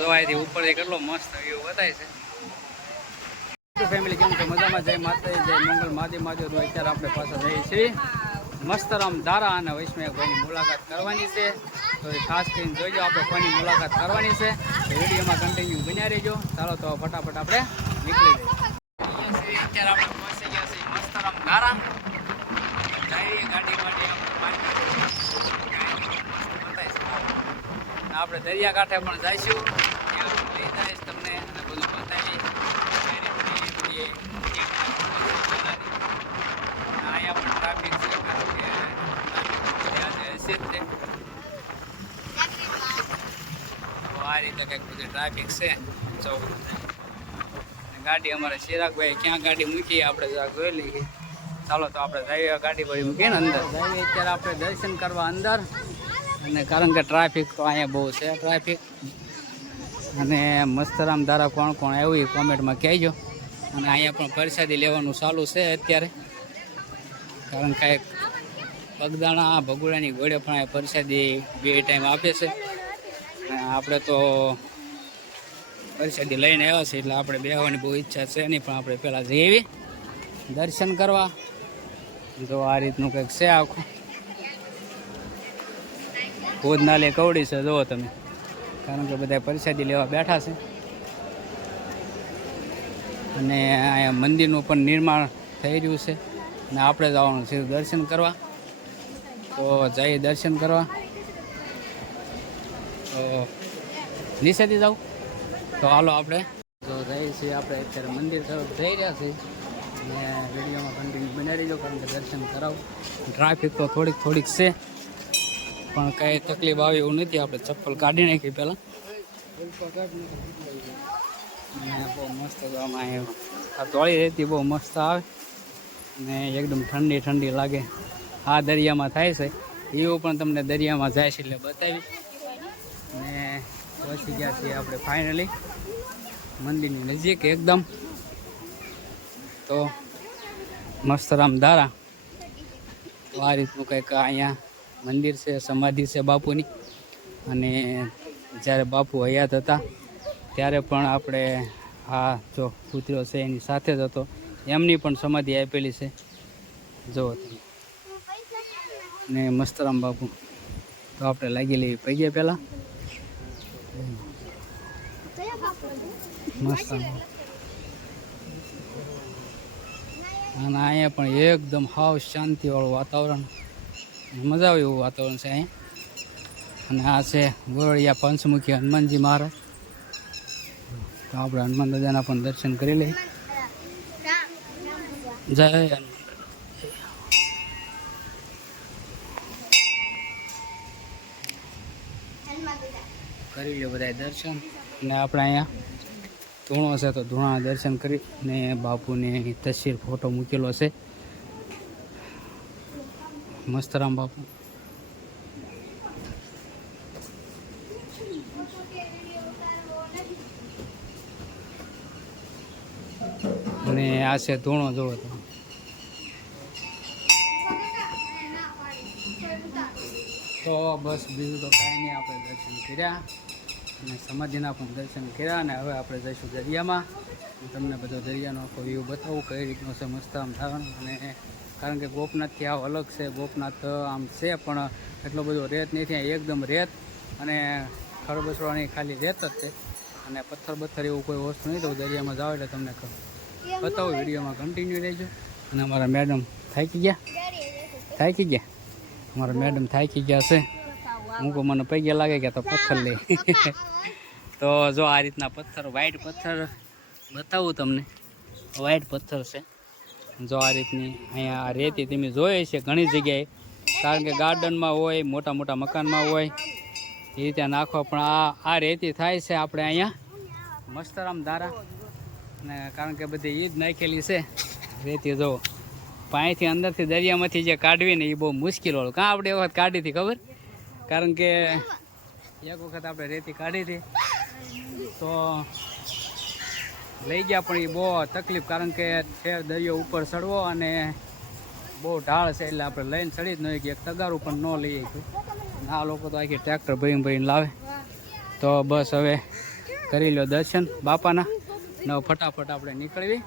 જોવાયથી ઉપરથી કેટલો મસ્ત વ્યૂ બતાય છે. ફેમિલી કેમ કે મજામાં જય માતા જય મંગલ મહાદેવ મહાદેવ અત્યારે આપણે પાછા જઈએ છીએ. મસ્તરામ ધારા અને વૈષ્ણવભાઈની મુલાકાત કરવાની છે. તો ખાસ કરીને જોઈજો આપણે કોઈની મુલાકાત કરવાની છે. વિડીયોમાં કન્ટિન્યુ બન્યા રહેજો. ચાલો તો ફટાફટ આપણે નીકળી જઈએ. આપણે પહોંચી ગયા. આપણે દરિયાકાંઠે પણ જઈશું ત્યાં હું લઈ જઈશ તમને અને બધું બતાવી અહીંયા પણ ટ્રાફિક છે કારણ કે આજે હશે જ તે. તો આ રીતે કંઈક બધી ટ્રાફિક છે. ચોક ગાડી અમારે ચિરાગભાઈ ક્યાં ગાડી મૂકી આપણે જરા જોઈ લઈએ. ચાલો તો આપણે જઈએ ગાડી ભરી મૂકીએ ને અંદર. જઈએ અત્યારે આપણે દર્શન કરવા અંદર. અને કારણ કે ટ્રાફિક તો અહીંયા બહુ છે ટ્રાફિક અને મસ્તરામ ધારા કોણ કોણ આવ્યું એ કોમેન્ટમાં કહેજો. અને અહીંયા પણ પરસાદી લેવાનું ચાલુ છે અત્યારે. કારણ કે પગદાણા ભગુડાની ગોળે પણ અહીંયા પ્રસાદી બે ટાઈમ આપે છે. અને આપણે તો પ્રસાદી લઈને આવ્યા છે એટલે આપણે બેહવાની બહુ ઈચ્છા છે નહીં, પણ આપણે પહેલાં જઈ આવી દર્શન કરવા. જો આ રીતનું કંઈક છે આખું. ભોજનાલય કવડી છે, જુઓ તમે. કારણ કે બધા પ્રસાદી લેવા બેઠા છે. અને અહીંયા મંદિરનું પણ નિર્માણ થઈ રહ્યું છે. અને આપણે જવાનું છે દર્શન કરવા. તો જઈએ દર્શન કરવા. તો નીચેથી જાઉં તો હાલો આપણે. તો જઈએ છીએ આપણે અત્યારે મંદિર તરફ જઈ રહ્યા છીએ. અને વિડીયોમાં કન્ટિન્યુ બનાવી રહીજો કારણ કે દર્શન કરાવું. ટ્રાફિક તો થોડીક થોડીક છે. પણ કાંઈ તકલીફ આવે એવું નથી. આપણે ચપ્પલ કાઢી નાખી પહેલાં. બહુ મસ્ત આમાં આ તોળી રહેતી બહુ મસ્ત આવે. ને એકદમ ઠંડી ઠંડી લાગે. આ દરિયામાં થાય છે. એવું પણ તમને દરિયામાં જાય છે એટલે બતાવી ને પહોંચી ગયા છીએ આપણે ફાઇનલી મંદિરની નજીક એકદમ. તો મસ્તરામ દારા. તો આ રીતનું કંઈક અહીંયા મંદિર છે, સમાધિ છે બાપુની. અને જ્યારે બાપુ હયાત હતા, ત્યારે પણ આપણે આ જો કૂતરો છે એની સાથે જ હતો. એમની પણ સમાધિ આપેલી છે. જો ને મસ્તરામ બાપુ. તો આપણે લાગી લેવી ગયા પહેલાં. મસ્ત. અને અહીંયા પણ એકદમ હાવ શાંતિવાળું વાતાવરણ. મજા આવે એવું વાતાવરણ છે અહીંયા અને આ છે ગોરડિયા પંચમુખી હનુમાનજી મહારાજ. તો આપણે હનુમાન દાદાના પણ દર્શન કરી લઈએ. જય કરી લે બધા દર્શન. અને આપણે અહીંયા ધૂણો છે તો ધૂણા દર્શન કરી ને બાપુની તસવીર ફોટો મૂકેલો છે. મસ્તરામ બાપુ. અને આ છે ધૂણો જોવો તો તો બસ બીજું તો કાંઈ નહીં આપણે દર્શન કર્યા અને સમાધિના પણ દર્શન કર્યા અને હવે આપણે જઈશું દરિયામાં. હું તમને બધો દરિયાનો આખો વ્યૂ બતાવું કઈ રીતનો છે મસ્ત આમ ધારણ. અને કારણ કે ગોપનાથથી આવ અલગ છે ગોપનાથ આમ છે પણ એટલો બધો રેત નહીં ત્યાં એકદમ રેત અને ખરબસવાની ખાલી રેત જ છે. અને પથ્થર બથ્થર એવું કોઈ વસ્તુ નહીં તો દરિયામાં જાઓ એટલે તમને બતાવું બતાવો વિડીયોમાં કન્ટિન્યુ રહેજો. અને અમારા મેડમ થાકી ગયા? થાકી ગયા? અમારા મેડમ થાકી ગયા છે. હું કહું મને પૈયા લાગે કે તો પથ્થર લે. તો જો આ રીતના પથ્થર વ્હાઈટ પથ્થર બતાવું તમને. વ્હાઈટ પથ્થર છે. જો આ રીતની અહીંયા આ રેતી તમે જોઈએ છે ઘણી જગ્યાએ. કારણ કે ગાર્ડનમાં હોય, મોટા મોટા મકાનમાં હોય, એ રીતે નાખો પણ આ આ રેતી થાય છે આપણે અહીંયા. મસ્તરામ ધારા. અને કારણ કે બધી ઈદ નાખેલી છે. રેતી જો પાણીથી અંદરથી દરિયામાંથી જે કાઢવી ને એ બહુ મુશ્કેલ વાળું. કાં આપણે એ વખત કાઢી હતી ખબર? કારણ કે એક વખત આપણે રેતી કાઢી હતી. તો લઈ ગયા, પણ એ બહુ તકલીફ, કારણ કે છે દરિયો ઉપર ચડવો અને બહુ ઢાળ છે, એટલે આપણે લઈને ચડી જ નહીં કે એક તગારું પણ ન લઈએ ગયું આ લોકો તો આખી ટ્રેક્ટર ભરીને ભરીને લાવે. તો બસ હવે કરી લો દર્શન બાપાના. ને ફટાફટ આપણે નીકળવી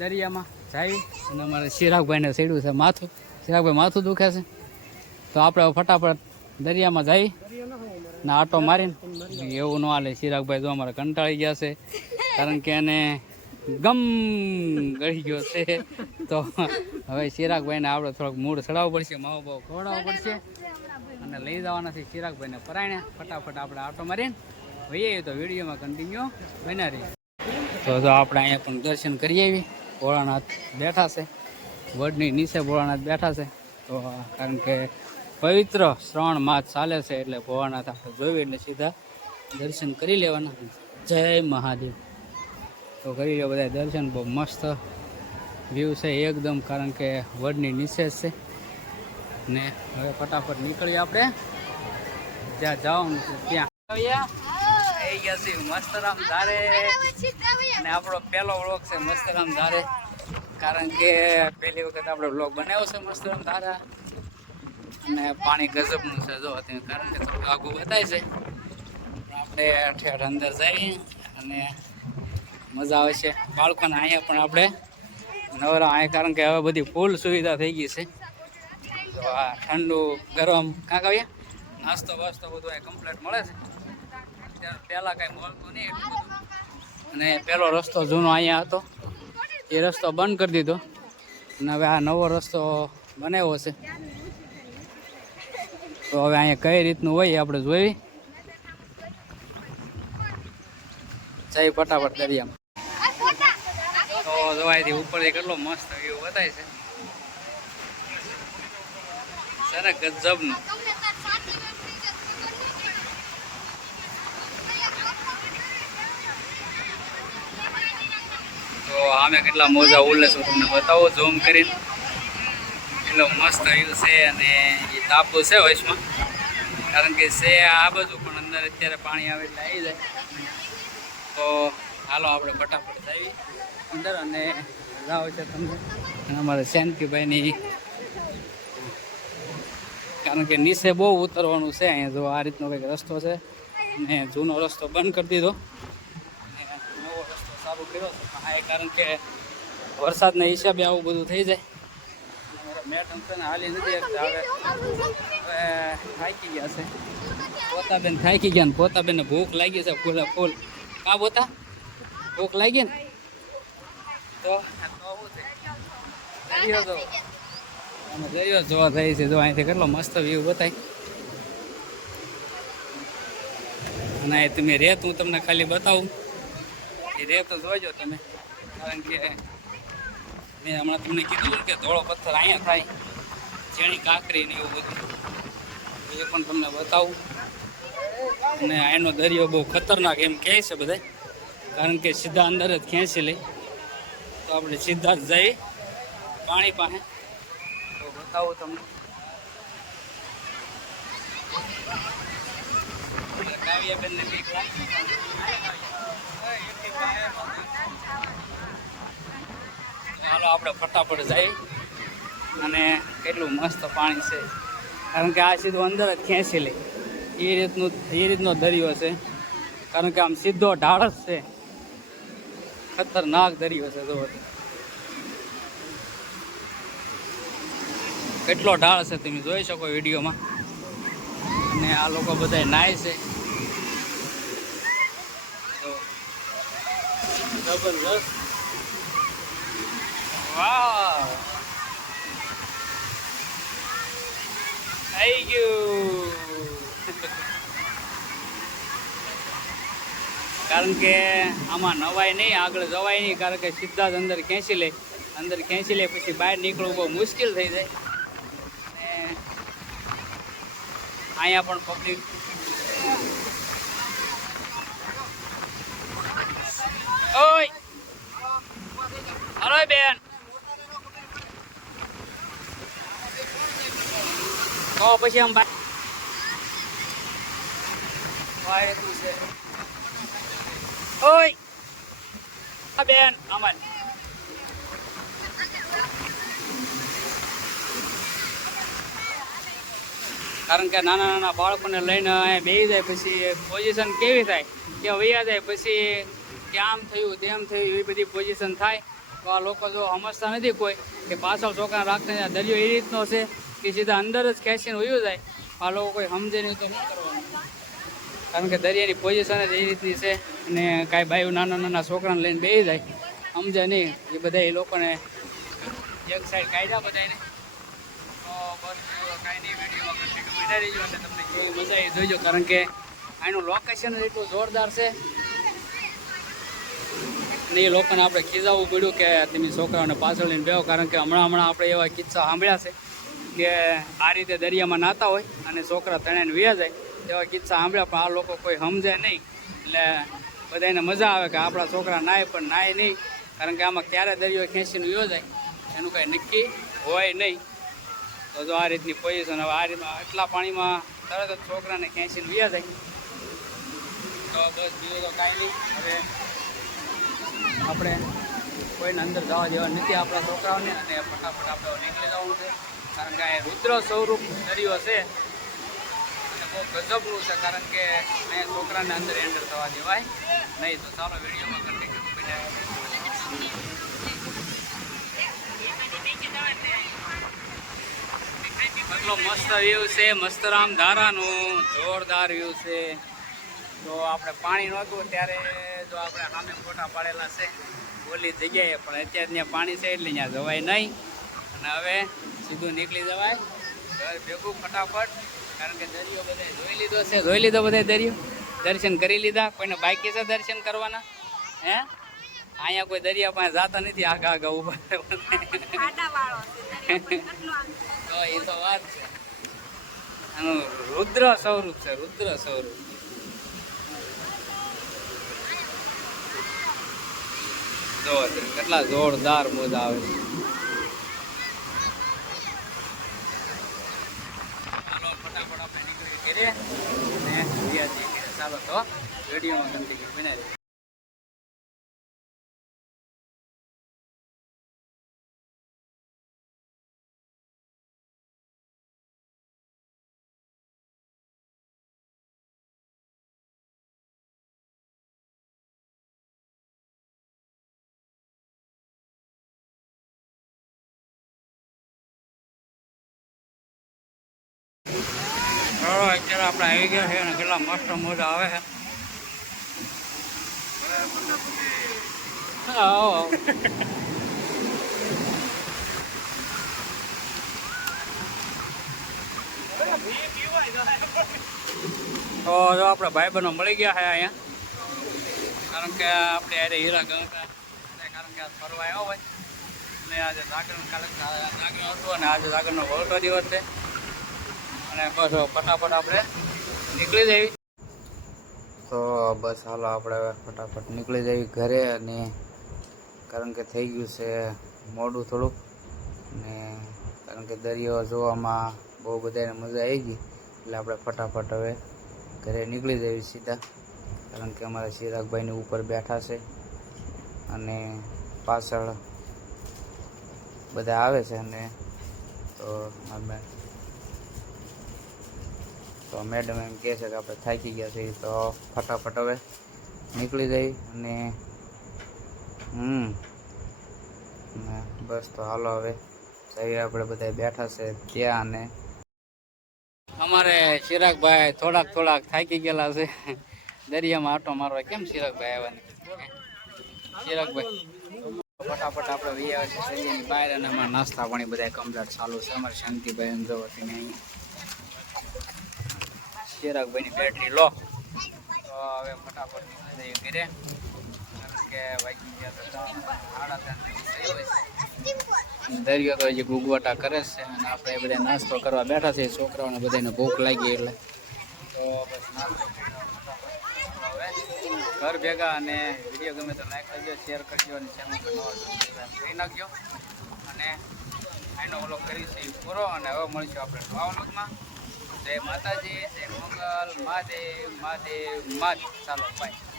દરિયામાં. જઈ અને અમારે ચિરાગભાઈને સીડ્યું છે માથું. ચિરાગભાઈ માથું દુખે છે. તો આપણે ફટાફટ દરિયામાં જઈ ને આટો મારીને એવું ન હાલે. ચિરાગભાઈ જો અમારે કંટાળી ગયા છે. કારણ કે એને ગમ ગળી ગયો છે. તો હવે ચિરાગભાઈને આપણે થોડોક મૂળ ચડાવવું પડશે, માવો બહુ ખવડાવવો પડશે. અને લઈ જવાના છે ચિરાગભાઈને પરાયણે. ફટાફટ આપણે આટો મારીને હોઈએ તો વિડીયોમાં કન્ટિન્યુ બન્યા રહીએ. તો આપણે અહીંયા પણ દર્શન કરી આવી ભોળાનાથ બેઠા છે. વડની નીચે ભોળાનાથ બેઠા છે. તો કારણ કે પવિત્ર શ્રવણ માસ ચાલે છે એટલે ભોળાનાથ આપણે જોયું એટલે સીધા દર્શન કરી લેવાના. જય મહાદેવ. તો કરી લો બધા દર્શન, બહુ મસ્ત વ્યૂ છે એકદમ, કારણ કે વડની નીચે છે. ને હવે ફટાફટ નીકળીએ આપણે. જ્યાં જવાનું છે ત્યાં. ગયા છે ધારે. અને આપણો પહેલો વ્લોગ છે મસ્તરામ ધારે. કારણ કે પહેલી વખત આપણે વ્લોગ બનાવ્યો છે મસ્તરામ ધારા. અને પાણી ગજબનું છે જો કારણ કે થોડું આગું બતાય છે. પણ આપણે ઠેઠ અંદર જઈએ અને મજા આવે છે. બાળકોને અહીંયા પણ આપણે નવરા અહીંયા, કારણ કે હવે બધી ફૂલ સુવિધા થઈ ગઈ છે. તો આ ઠંડુ, ગરમ, કાંક આવ્યા નાસ્તો વાસ્તો બધું અહીં કમ્પ્લીટ મળે છે. અત્યારે પહેલાં કાંઈ મળતું નહીં એટલું બધું. અને પહેલો રસ્તો જૂનો અહીંયા હતો. એ રસ્તો બંધ કરી દીધો. અને હવે આ નવો રસ્તો બનાવ્યો છે. તો હવે અહીંયા કઈ રીતનું હોય આપણે જોઈ. જઈ ફટાફટ દરિયામાં. તો જોવાથી ઉપરથી કેટલો મસ્ત વ્યૂ બતાય છે. સરસ ગજબનું. તો આમે કેટલા મોજા ઉલ્લે છું તમને બતાવો. ઝૂમ કરીને. એટલો મસ્ત વ્યૂ છે અને એ તાપુ છે વચમાં કારણ કે છે આ બાજુ પણ અંદર અત્યારે પાણી આવે એટલે આવી જાય. તો હાલો આપણે ફટાફટ આવી અંદર અને લાવો છે તમને. અને અમારે શાંતિભાઈની કારણ કે નીચે બહુ ઉતરવાનું છે. અહીંયા જો આ રીતનો કંઈક રસ્તો છે. અને જૂનો રસ્તો બંધ કરી દીધો અને નવો રસ્તો ચાલુ કર્યો છે પણ આ એ કારણ કે વરસાદના હિસાબે આવું બધું થઈ જાય. અમારા મેડમ છે ને હાલી નથી શકતા. હવે હવે થાકી ગયા છે. પોતાબેન થાકી ગયા ને પોતાબેનને ભૂખ લાગી છે ફૂલે ફૂલ. કા પોતા? ભૂખ લાગી ને? તો તો આવું છે. દરિયો તો અમે દરિયો જોવા થઈ છે. જો અહીંથી કેટલો મસ્ત વ્યૂ બતાય. અને અહીં તમે રેત હું તમને ખાલી બતાવું. એ રેત જોજો તમે. કારણ કે મેં હમણાં તમને કીધું કે ધોળો પથ્થર અહીંયા થાય, ઝીણી કાંકરી ને એવું બધું. એ પણ તમને બતાવું. અને એનો દરિયો બહુ ખતરનાક એમ કહે છે બધા કારણ કે સીધા અંદર જ ખેંચી લે. તો આપણે સીધા જ જઈ પાણી પાસે. તો બતાવું તમને. કાવ્યાબેનને બીક હાલો, આપણે ફટાફટ જઈ અને કેટલું મસ્ત પાણી છે. કારણ કે આ સીધું અંદર જ ખેંચી લે. એ રીતનું, એ રીતનો દરિયો છે. કારણ કે આમ સીધો ઢાળ જ છે. ખતરનાક દરિયો છે જો કેટલો ઢાળ છે, તમે જોઈ શકો વિડીયોમાં. અને આ લોકો બધા નાય છે. જબરજસ્ત વાહ થઈ ગયું કારણ કે આમાં નવાય નહીં, આગળ જવાય નહીં, કારણ કે સીધા જ અંદર ખેંચી લે. અંદર ખેંચી લે, પછી બહાર નીકળવું બહુ મુશ્કેલ થઈ જાય. અહીંયા પણ પબ્લિક ઓય. હલો બેન. તો પછી આમ વાય તું છે. ઓય. બેન અમન કારણ કે નાના નાના બાળકોને લઈને અહીંયા બેસી જાય પછી પોઝિશન કેવી થાય? કે વૈયા જાય પછી કે આમ થયું, તેમ થયું, એવી બધી પોઝિશન થાય. તો આ લોકો જો સમજતા નથી કોઈ કે પાછળ છોકરા રાખતા દરિયો એ રીતનો છે કે સીધા અંદર જ ખેંચીને ઉયું જાય. આ લોકો કોઈ સમજે નહીં, તો શું કરવાનું? કારણ કે દરિયાની પોઝિશન જ એ રીતની છે અને કાંઈ બાયું નાના નાના છોકરાને લઈને બેસી જાય. સમજે નહીં. એ બધા એ લોકોને એક સાઈડ કાયદા બધાને કાંઈ નહીં વિડીયોમાં કન્ટિન્યુ બના રહીજો અને તમને કેવી મજા એ જોઈજો. કારણ કે આનું લોકેશન એટલું જોરદાર છે અને એ લોકોને આપણે ખીજાવવું પડ્યું કે તમે છોકરાઓને પાછળ લઈને બેહો કારણ કે હમણાં હમણાં આપણે એવા કિસ્સા સાંભળ્યા છે કે આ રીતે દરિયામાં નાતા હોય અને છોકરા તણાઈને વ્યા જાય, એવા કિસ્સા સાંભળ્યા, પણ આ લોકો કોઈ સમજે નહીં. એટલે બધાને મજા આવે કે આપણા છોકરા નાય પણ નાય નહીં, કારણ કે આમાં ક્યારે દરિયો ખેંચીને વ્યો જાય, એનું કાંઈ નક્કી હોય નહીં. તો જો આ રીતની પોઝિશન હવે આ રીતમાં આટલા પાણીમાં તરત જ છોકરાને ખેંચીને વ્યા જાય. તો બસ બીજું તો કાંઈ નહીં. હવે આપણે કોઈને અંદર જવા દેવા નથી આપણા છોકરાઓને અને ફટાફટ આપણે નીકળી જવાનું છે. કારણ કે આ રુદ્ર સ્વરૂપ દરિયો છે. અને બહુ ગજબનું છે કારણ કે અહીંયા છોકરાને અંદર એન્ટર થવા દેવાય. નહીં તો ચાલો વિડીયોમાં બન્યા કેટલો મસ્ત વ્યૂ છે, મસ્તરામ ધારાનું જોરદાર વ્યૂ છે. તો આપણે પાણી નહોતું ત્યારે જો આપણે સામે ફોટા પાડેલા છે. ઓલી જગ્યાએ પણ અત્યારે ત્યાં પાણી છે એટલે ત્યાં જવાય નહીં. અને હવે સીધું નીકળી જવાય. ભેગું ફટાફટ, કારણ કે દરિયો બધે જોઈ લીધો છે. જોઈ લીધો બધે દરિયો? દર્શન કરી લીધા. કોઈને બાકી છે દર્શન કરવાના? હે? અહીંયા કોઈ દરિયા પાસે જાતા નથી આગા આગા આમ તો એ તો વાત છે. આનું રુદ્ર સ્વરૂપ છે, રુદ્ર સ્વરૂપ. જો કેટલા જોરદાર મોજા આવે છે. ફટાફટ આપણે નીકળી કરીએ. અને વિડીયોમાં કન્ટિન્યુ બનાવી ચાલો અત્યારે આપણે આવી ગયા છે અને કેટલા મસ્ત મોજા આવે છે. તો આપણે ભાઈબંધો મળી ગયા છે અહીંયા. કારણ કે આપણે અરે હીરા ગંગા કારણ કે ફરવા આવ્યો હોય. અને આજે જાગરણ કાલે જાગરણ હતું અને આજે જાગરણનો વળતો દિવસ છે. અને બસ, ફટાફટ આપણે નીકળી જઈએ. તો બસ હાલો આપણે ફટાફટ નીકળી જઈએ ઘરે અને કારણ કે થઈ ગયું છે મોડું થોડુંક. ને કારણ કે દરિયો જોવામાં બહુ બધાને મજા આવી ગઈ. એટલે આપણે ફટાફટ હવે ઘરે નીકળી જઈએ સીધા. કારણ કે અમારા ચિરાગભાઈની ઉપર બેઠા છે અને પાછળ બધા આવે છે અને તો અમે તો મેડમ એમ કહે છે કે આપણે થાકી ગયા છીએ, તો ફટાફટ હવે નીકળી જઈ અને હમ, ને બસ તો હાલો હવે જઈએ આપણે બધા બેઠા છે ત્યાં અને અમારે ચિરાગભાઈ થોડાક થોડાક થાકી ગયેલા છે. દરિયામાં આટો મારવા કેમ ચિરાગભાઈ આવવાની? ચિરાગભાઈ ફટાફટ આપણે વી આવે છે દરિયાની બહાર અને અમારા નાસ્તા પાણી બધા કમ્પ્લીટ ચાલુ છે. અમારે શાંતિભાઈ જવો તેને ચિરાગભાઈની બેટરી લો. તો હવે ફટાફટ નીકળી જઈએ ઘરે. કારણ કે વાગી ગયા. દરિયો તો હજી ગુગવાટા કરે છે અને આપણે બધા નાસ્તો કરવા બેઠા છીએ. છોકરાઓને બધાને ભૂખ લાગી એટલે. તો બસ ઘર ભેગા અને ગમે તો લાઈક કરજો શેર કરજો અને ચેનલ કરી અને આનો ઓલો કરીશું છે પૂરો અને હવે મળીશું આપણે વ્લોગમાં જય માતાજી જય મંગલ મહાદેવ મહાદેવ મહાદેવ ચાલો બાય